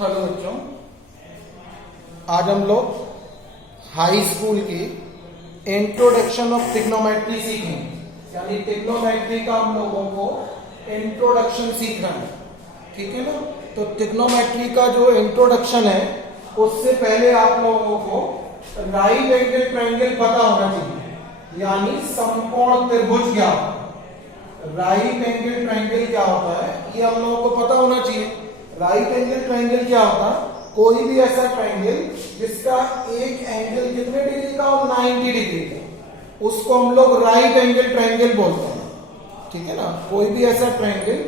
Hello बच्चों, आज हम लोग हाई स्कूल की इंट्रोडक्शन ऑफ ट्रिग्नोमेट्री सीखेंगे। यानी ट्रिग्नोमेट्री का हम लोगों को इंट्रोडक्शन सीखना है, ठीक है ना। तो ट्रिग्नोमेट्री का जो इंट्रोडक्शन है उससे पहले आप लोगों को राइट एंगल ट्रायंगल पता होना चाहिए। यानी समकोण त्रिभुज क्या होता है, राइट एंगल ट्रायंगल क्या होता है, ये हम लोगों को पता होना चाहिए। राइट एंगल ट्रायंगल क्या होता है? कोई भी ऐसा ट्रायंगल जिसका एक एंगल कितने डिग्री का हो, 90 डिग्री का, उसको हम लोग राइट एंगल ट्रायंगल बोलते हैं, ठीक है ना। कोई भी ऐसा ट्रायंगल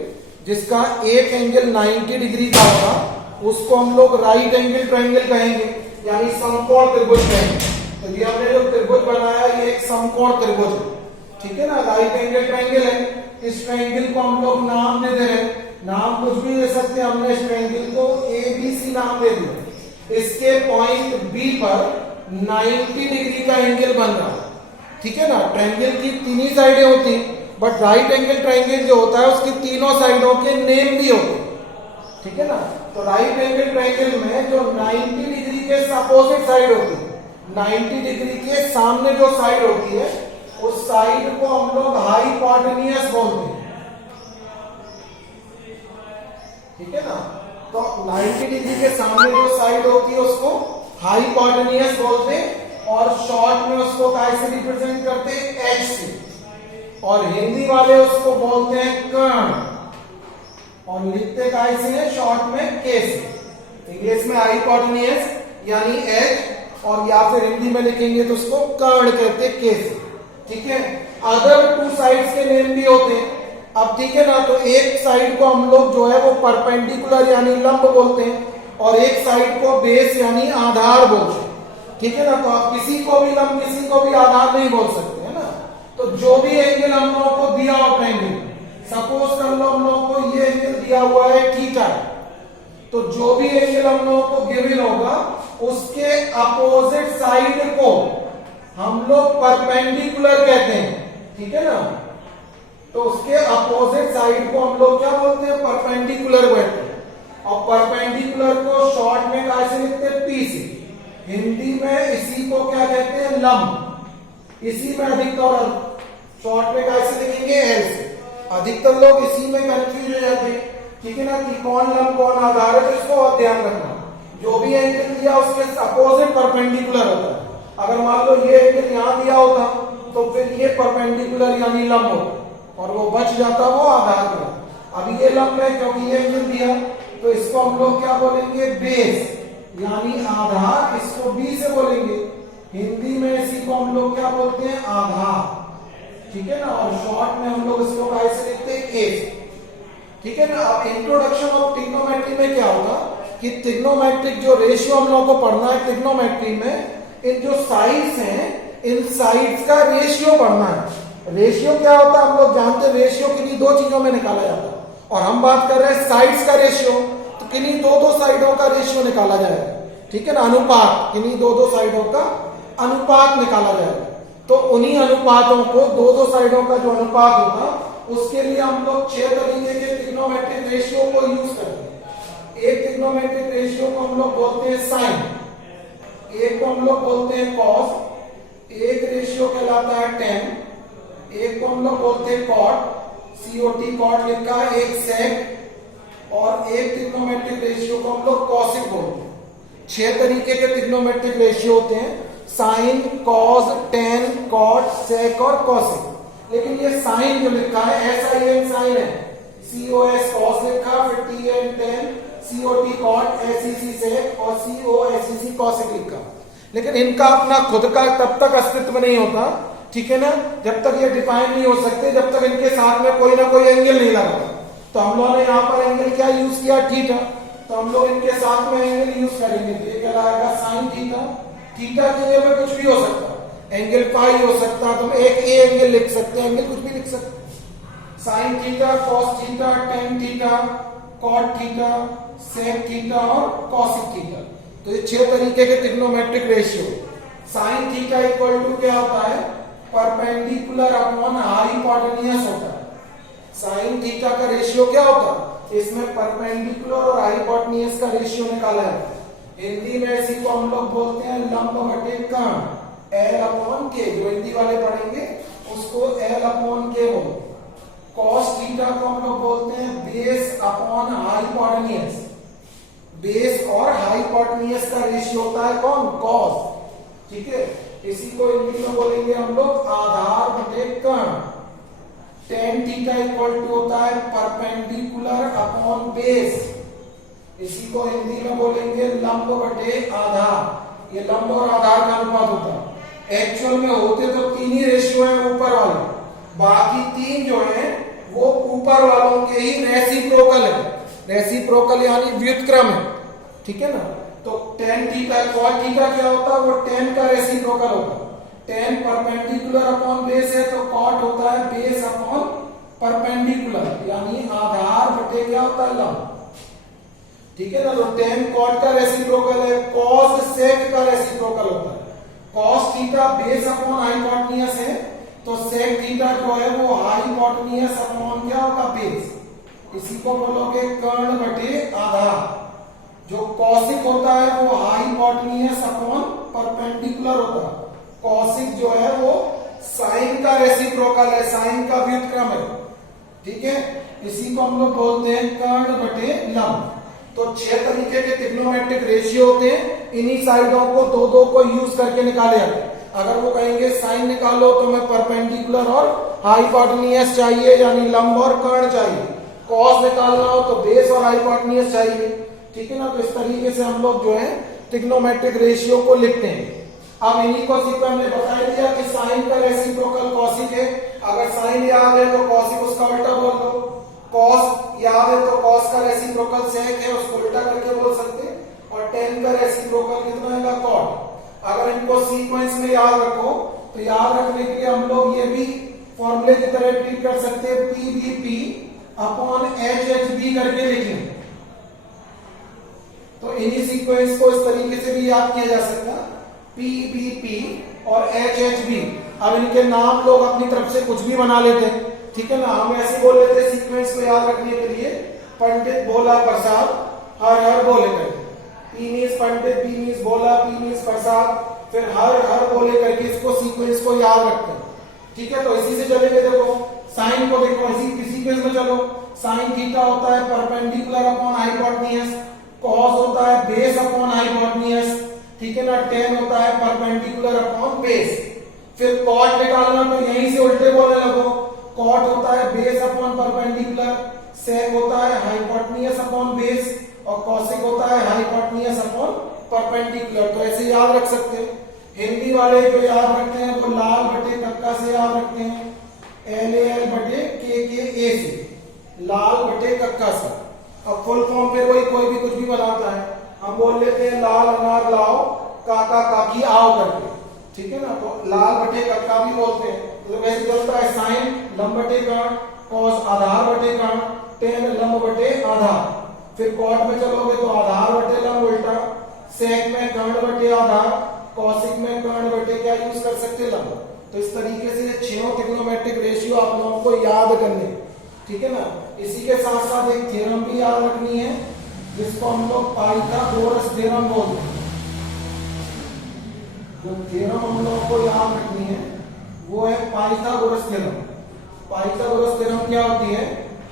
जिसका एक एंगल 90 डिग्री का होगा उसको हम लोग राइट एंगल ट्रायंगल कहेंगे, यानी समकोण त्रिभुज कहेंगे। तो ये हमने जो त्रिभुज बनाया ये एक समकोण त्रिभुज है, ठीक है ना। राइट एंगल ट्रायंगल है। इस ट्रायंगल को हम लोग नाम दे रहे हैं, नाम कुछ भी दे सकते हैं। हमने इस ट्रायंगल को ABC नाम दे दिया। इसके पॉइंट B पर 90 डिग्री का एंगल बन रहा है, ठीक है ना। ट्रायंगल की तीन ही साइडें होती हैं, बट राइट एंगल ट्रायंगल जो होता है उसकी तीनों साइडों के नेम भी होते हैं, ठीक है ना। तो राइट एंगल ट्रायंगल में जो 90 डिग्री के अपोजिट साइड होती है, 90 डिग्री के सामने जो साइड होती है उस साइड को हम लोग हाइपोटेन्यूज बोलते हैं, ठीक है ना। तो 90 डिग्री के सामने जो साइड होती है उसको हाइपोटेन्यूज बोलते हैं, और शॉर्ट में उसको कैसे रिप्रेजेंट करते हैं, H से, और हिंदी वाले उसको बोलते हैं कर्ण, और लिखते कैसे हैं, शॉर्ट में K से। इंग्लिश में हाइपोटेन्यूज यानी H, और या फिर हिंदी में लिखेंगे तो उसको कर्ण कहते हैं, K से, ठीक है। अदर टू साइड्स के नेम भी होते हैं। अब ठीक है ना, तो एक साइड को हम लोग जो है वो परपेंडिकुलर यानी लंब बोलते हैं, और एक साइड को बेस यानी आधार बोलते हैं, ठीक है ना। तो आप किसी को भी लंब किसी को भी आधार नहीं बोल सकते, है ना। तो जो भी एंगल हम लोगों को दिया हो ट्रायंगल, सपोज कर लो हम लोगों को ये एंगल दिया हुआ है थीटा, तो जो भी एंगल हम लोगों को गिवन होगा उसके अपोजिट साइड को हम लोग परपेंडिकुलर कहते हैं, ठीक है ना। तो उसके अपोजिट साइड को हम लोग क्या बोलते हैं, परपेंडिकुलर बोलते हैं। और परपेंडिकुलर को शॉर्ट में कैसे लिखते हैं, P से। हिंदी में इसी को क्या कहते हैं, लंब। इसी में अधिकतर शॉर्ट में कैसे लिखेंगे, L से। अधिकतर लोग इसी में कंफ्यूज हो जाते हैं, ठीक है ना, कि कौन लंब कौन आधार है। तो इसको और ध्यान रखना, जो भी एंगल दिया उसके अपोजिट परपेंडिकुलर होता है। अगर मान लो ये एंगल यहां दिया होता तो फिर ये परपेंडिकुलर यानी लंब होता, और वो बच जाता वो आधार में। अभी ये लंब है क्योंकि ये एंगल दिया, तो इसको हम लोग क्या बोलेंगे, बेस यानी आधार। इसको B से बोलेंगे। हिंदी में इसी को हम लोग क्या बोलते हैं, आधार, ठीक है ना। और शॉर्ट में हम लोग इसको कैसे लिखते हैं, K, ठीक है ना। अब इंट्रोडक्शन ऑफ ट्रिग्नोमेट्री में क्या होगा कि ट्रिग्नोमेट्रिक जो रेशियो हम लोगों को पढ़ना है ट्रिग्नोमेट्री में, इन जो साइड्स हैं इन साइड्स का रेशियो पढ़ना है। रेशियो क्या होता है हम लोग जानते हैं, रेशियो किन्हीं दो चीजों में निकाला जाता है, और हम बात कर रहे हैं साइड्स का रेशियो। तो किन्हीं दो साइडों का रेशियो निकाला जाएगा, ठीक है ना, अनुपात। किन्हीं दो साइडों का अनुपात निकाला जाएगा। तो उन्हीं अनुपातों को दो साइडों का जो अनुपात होगा उसके लिए हम लोग 6 तरीके के ट्रिग्नोमेट्रिक रेशियो को यूज करते हैं। एक ट्रिग्नोमेट्रिक रेशियो को हम लोग बोलते हैं साइन, एक को हम लोग बोलते हैं कॉस, एक रेशियो कहलाता है टेन, एक को हम लोग बोलते हैं कॉट, COT कॉट लिखा है, एक सेक, और एक ट्रिग्नोमेट्रिक रेशियो को हम लोग कॉसिक बोलते हैं। 6 तरीके के ट्रिग्नोमेट्रिक रेशियो होते हैं, sine, cos, tan, cot, sec और कॉसिक। लेकिन ये साइन जो लिखा है SIN साइन है, COS कॉस लिखा, फिर TN tan, COT cot, SEC sec और COSEC कॉसिक लिखा। लेकिन इनका अपना खुद का तब तक अस्तित्व नहीं होता, ठीक है ना, जब तक ये डिफाइन नहीं हो सकते, जब तक इनके साथ में कोई ना कोई एंगल नहीं लगा। तो हम लोगों ने यहाँ पर एंगल क्या यूज किया, थीटा। तो हम लोग इनके साथ में एंगल यूज करेंगे, तो ये कहलाएगा साइन थीटा। थीटा की जगह पे कुछ भी हो सकता है, एंगल पाई हो सकता है, तो हम एक ए एंगल लिख सकते हैं, एंगल कुछ भी लिख सकते हैं। Sine theta, cos theta, tan theta, cot theta, sec theta और कॉसिक थीटा। तो ये 6 तरीके के trigonometric ratio. Sine theta equal to क्या होता है, परपेंडिकुलर अपॉन हाइपोटेन्यूज होता है। साइन थीटा का रेशियो क्या होता है, इसमें परपेंडिकुलर और हाइपोटेन्यूज का रेशियो निकाला है। हिंदी में इसी को हम लोग बोलते हैं लंब बटे कर्ण, एल अपॉन के। जो हिंदी वाले पढ़ेंगे उसको एल अपॉन के बोलते हैं। कॉस थीटा को हम लोग बोलते हैं बेस अपॉन हाइपोटेन्यूज। बेस और हाइपोटेन्यूज का रेशियो होता है कौन? कॉस। ठीक है, इसी को हिंदी में बोलेंगे हम लोग आधार बटे कर्ण। टेन थीटा इक्वल टू होता है परपेंडिकुलर अपॉन बेस। इसी को हिंदी में बोलेंगे लंब बटे आधार। ये लंब और आधार का अनुपात होता है। एक्चुअल में होते तो तीन ही रेशियो है ऊपर वाले, बाकी तीन जो है वो ऊपर वालों के ही रेसिप्रोकल है। रेसिप्रोकल यानी व्युत्क्रम है। ठीक है ना। तो टेन थीटा कॉट थीटा क्या होता है? वो टेन का रेसिप्रोकल होता है। टेन परपेंडिकुलर अपॉन बेस है तो कॉट होता है बेस अपॉन परपेंडिकुलर, यानी आधार बटे क्या होता है? लंब। ठीक है ना। तो टेन कॉट का रेसिप्रोकल है, कॉस सेक का रेसिप्रोकल होता है। Cos theta base upon hypotenuse है तो सेक थीटा जो है वो हाइपोटेन्यूज अपॉन क्या होगा? बेस। इसी को बोलोगे कर्ण बटे आधार। जो कॉसिक होता है वो हाइपोटेन्यूज अपॉन परपेंडिकुलर होता है। कॉसिक जो है वो साइन का रेसिप्रोकल है, साइन का व्युत्क्रम है। ठीक है, इसी को हम लोग बोलते हैं कर्ण बटे लंब। तो 6 तरीके के ट्रिग्नोमेट्रिक रेशियो होते हैं। इन्हीं साइडों को दो दो को यूज करके निकाले जाते हैं। अगर वो कहेंगे साइन निकालो तो मैं परपेंडिकुलर और हाइपोटेन्यूज चाहिए, यानी लंब और कर्ण चाहिए। कॉस निकालना हो तो बेस और हाइपोटेन्यूज चाहिए। ठीक है ना। तो इस तरीके से हम लोग जो है ट्रिग्नोमेट्रिक रेशियो को लिखते हैं। अब इन्हीं को सीखो हमने बता दिया कि साइन का रेसिप्रोकल कॉसिक है। अगर साइन याद है तो कॉसिक उसका उल्टा बोल दो। कॉस याद है तो कॉस का रेसिप्रोकल सेक है, उसको उल्टा करके बोल सकते हैं। और टेन का रेसिप्रोकल कितना है? कॉट। अगर इनको सीक्वेंस में याद रखो तो याद रखने के लिए हम लोग ये भी फॉर्मूले की तरह ट्रीट कर सकते हैं, P B P upon H H B करके लिखें। तो इन्हीं सीक्वेंस को इस तरीके से भी याद किया जा सकता है, पी बी पी और एच एच बी। अब इनके नाम लोग अपनी तरफ से कुछ भी बना लेते हैं। ठीक है ना। हम ऐसे बोल लेते हैं सीक्वेंस को याद रखने के लिए, पंडित भोला प्रसाद हर हर बोले करके। पी मीन्स पंडित, बी मीन्स भोला, पी मीन्स प्रसाद, फिर हर हर बोले करके इसको सीक्वेंस को याद रखते हैं। ठीक है। तो इसी से चलेंगे। देखो साइन को देखो, इसी सीक्वेंस में चलो। साइन थीटा होता है परपेंडिकुलर अपॉन हाइपोटेन्यूज। कॉस होता है बेस अपॉन हाइपोटेन्यूज। ठीक है ना। टेन होता है परपेंडिकुलर अपॉन बेस। फिर कॉट निकालना तो यहीं से उल्टे बोलने लगो। कॉट होता है बेस अपॉन परपेंडिकुलर, सेक होता है हाइपोटेन्यूज अपॉन बेस, और कॉसिक होता है हाइपोटेन्यूज अपॉन परपेंडिकुलर। तो ऐसे याद रख सकते हैं। हिंदी वाले जो याद रखते हैं वो लाल बटे कक्का से याद रखते हैं, एल एल बटे के ए से, लाल बटे कक्का से। अब फुल फॉर्म पे कोई भी कुछ भी बनाता है, हम बोल लेते हैं लाल अनार लाओ, काका काकी आओ करके। ठीक है ना। तो लाल बटे कक्का भी बोलते हैं। तो वैसे चलता है साइन लंब बटे कर्ण, कॉस आधार बटे कर्ण, टेन लंब बटे आधार। फिर कॉट में चलोगे तो आधार बटे लंब उल्टा, सेक में कर्ण बटे आधार, कॉसिक में कर्ण बटे क्या यूज कर सकते? लंब। तो इस तरीके से 6 ट्रिग्नोमेट्रिक रेशियो आप लोगों को याद करने। ठीक है ना। इसी के साथ साथ एक थ्योरम भी याद रखनी है जिसको हम लोग पाइथागोरस थ्योरम बोलते हैं। जो थ्योरम हम लोगों को याद रखनी है वो है पाइथागोरस थ्योरम। पाइथागोरस थ्योरम क्या होती है?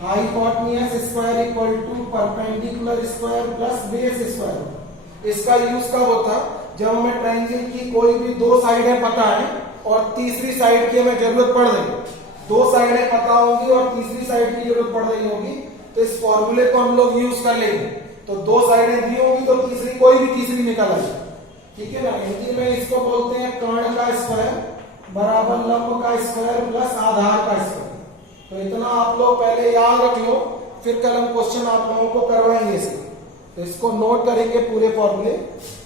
Hypotenuse square equal to perpendicular square plus base square. इसका यूज कब होता है? जब हमें ट्रायंगल की कोई भी दो साइडें पता है और तीसरी साइड की हमें जरूरत पड़ रही। दो साइडें पता होगी और तीसरी साइड की जरूरत पड़ रही होगी, तो इस फॉर्मूले को हम लोग यूज कर लेंगे। तो दो साइडें दी होगी तो तीसरी कोई भी तीसरी निकल आएगी। ठीक है ना। हिंदी में इसको बोलते हैं कर्ण का स्क्वायर बराबर लंब का स्क्वायर प्लस आधार का स्क्वायर। तो इतना आप लोग पहले याद रख लो, फिर कल हम क्वेश्चन आप लोगों को करवाएंगे इसको। तो इसको नोट करेंगे पूरे फॉर्मूले।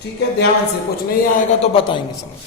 ठीक है, ध्यान से, कुछ नहीं आएगा तो बताएंगे समझ।